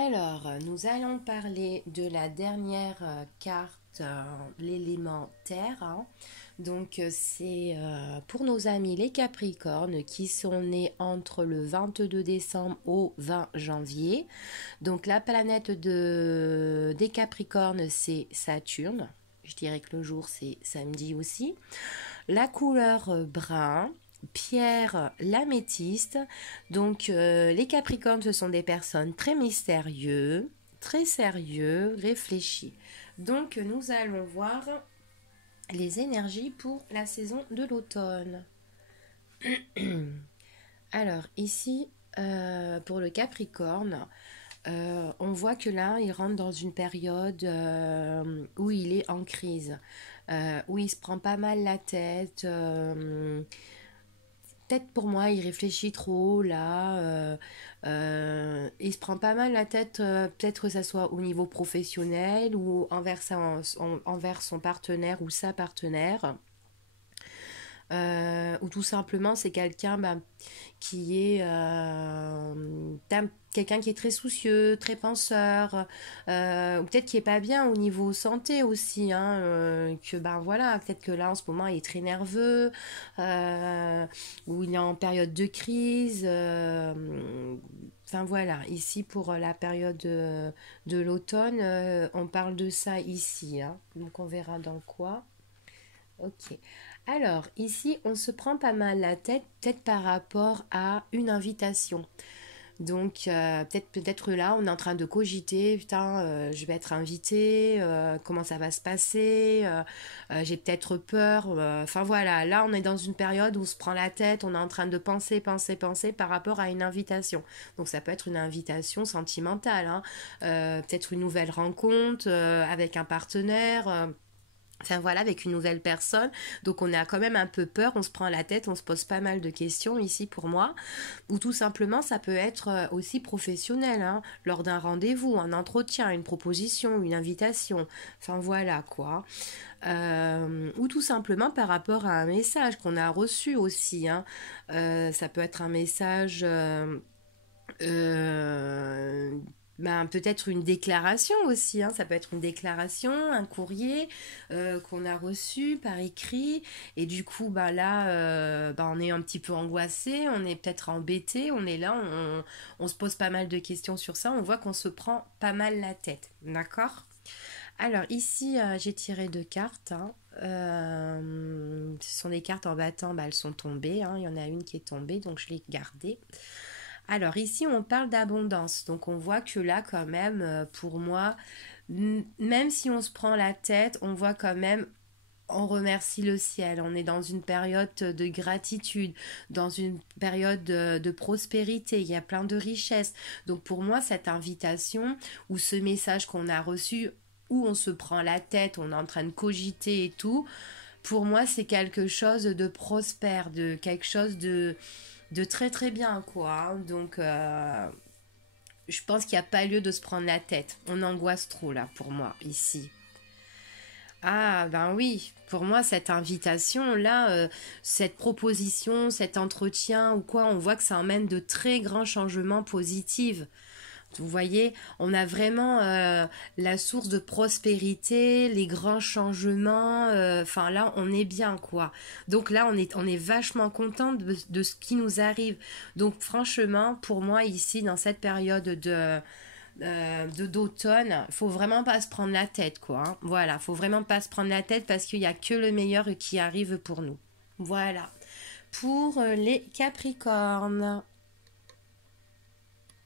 Alors, nous allons parler de la dernière carte, l'élément Terre, hein. Donc, c'est pour nos amis les Capricornes qui sont nés entre le 22 décembre au 20 janvier. Donc, la planète des Capricornes, c'est Saturne. Je dirais que le jour, c'est samedi aussi. La couleur brun. Pierre l'améthyste. Donc les Capricornes, ce sont des personnes très mystérieuses, très sérieux, réfléchis. Donc nous allons voir les énergies pour la saison de l'automne. Alors ici, pour le Capricorne, on voit que là, il rentre dans une période où il est en crise, où il se prend pas mal la tête. Peut-être pour moi, il réfléchit trop là. Il se prend pas mal la tête, peut-être que ça soit au niveau professionnel ou envers son partenaire ou sa partenaire. Ou tout simplement c'est quelqu'un qui est quelqu'un qui est très soucieux, très penseur, ou peut-être qui est pas bien au niveau santé aussi, hein, que ben voilà, peut-être que là en ce moment il est très nerveux, ou il est en période de crise. Enfin voilà, ici pour la période de l'automne, on parle de ça ici, hein. Donc on verra dans quoi. Ok. Alors, ici, on se prend pas mal la tête, peut-être par rapport à une invitation. Donc, peut-être là, on est en train de cogiter, putain, je vais être invitée, comment ça va se passer, j'ai peut-être peur. Enfin voilà, là, on est dans une période où on se prend la tête, on est en train de penser par rapport à une invitation. Donc, ça peut être une invitation sentimentale, hein, peut-être une nouvelle rencontre avec un partenaire. Enfin voilà, avec une nouvelle personne. Donc on a quand même un peu peur, on se prend la tête, on se pose pas mal de questions ici pour moi. Ou tout simplement, ça peut être aussi professionnel, hein, lors d'un rendez-vous, un entretien, une proposition, une invitation. Enfin voilà quoi. Ou tout simplement par rapport à un message qu'on a reçu aussi, hein. Ça peut être un message... euh, peut-être une déclaration aussi, hein. Ça peut être une déclaration, un courrier qu'on a reçu par écrit, et du coup, là, on est un petit peu angoissé, on est peut-être embêté, on est là, on se pose pas mal de questions sur ça, on voit qu'on se prend pas mal la tête, d'accord? Alors ici, j'ai tiré deux cartes, hein. Ce sont des cartes en battant, elles sont tombées, hein. Il y en a une qui est tombée, donc je l'ai gardée. Alors ici, on parle d'abondance. Donc on voit que là, quand même, pour moi, même si on se prend la tête, on voit quand même, on remercie le ciel. On est dans une période de gratitude, dans une période de prospérité. Il y a plein de richesses. Donc pour moi, cette invitation ou ce message qu'on a reçu, où on se prend la tête, on est en train de cogiter et tout, pour moi, c'est quelque chose de prospère, de quelque chose de très très bien, quoi, hein. Donc, je pense qu'il n'y a pas lieu de se prendre la tête. On angoisse trop, là, pour moi, ici. Ah, ben oui, pour moi, cette invitation-là, cette proposition, cet entretien ou quoi, on voit que ça emmène de très grands changements positifs. Vous voyez, on a vraiment la source de prospérité, les grands changements. Enfin là, on est bien quoi. Donc là, on est vachement content de ce qui nous arrive. Donc franchement, pour moi ici, dans cette période d'automne, faut vraiment pas se prendre la tête quoi, hein. Voilà, faut vraiment pas se prendre la tête parce qu'il y a que le meilleur qui arrive pour nous. Voilà. Pour les Capricornes.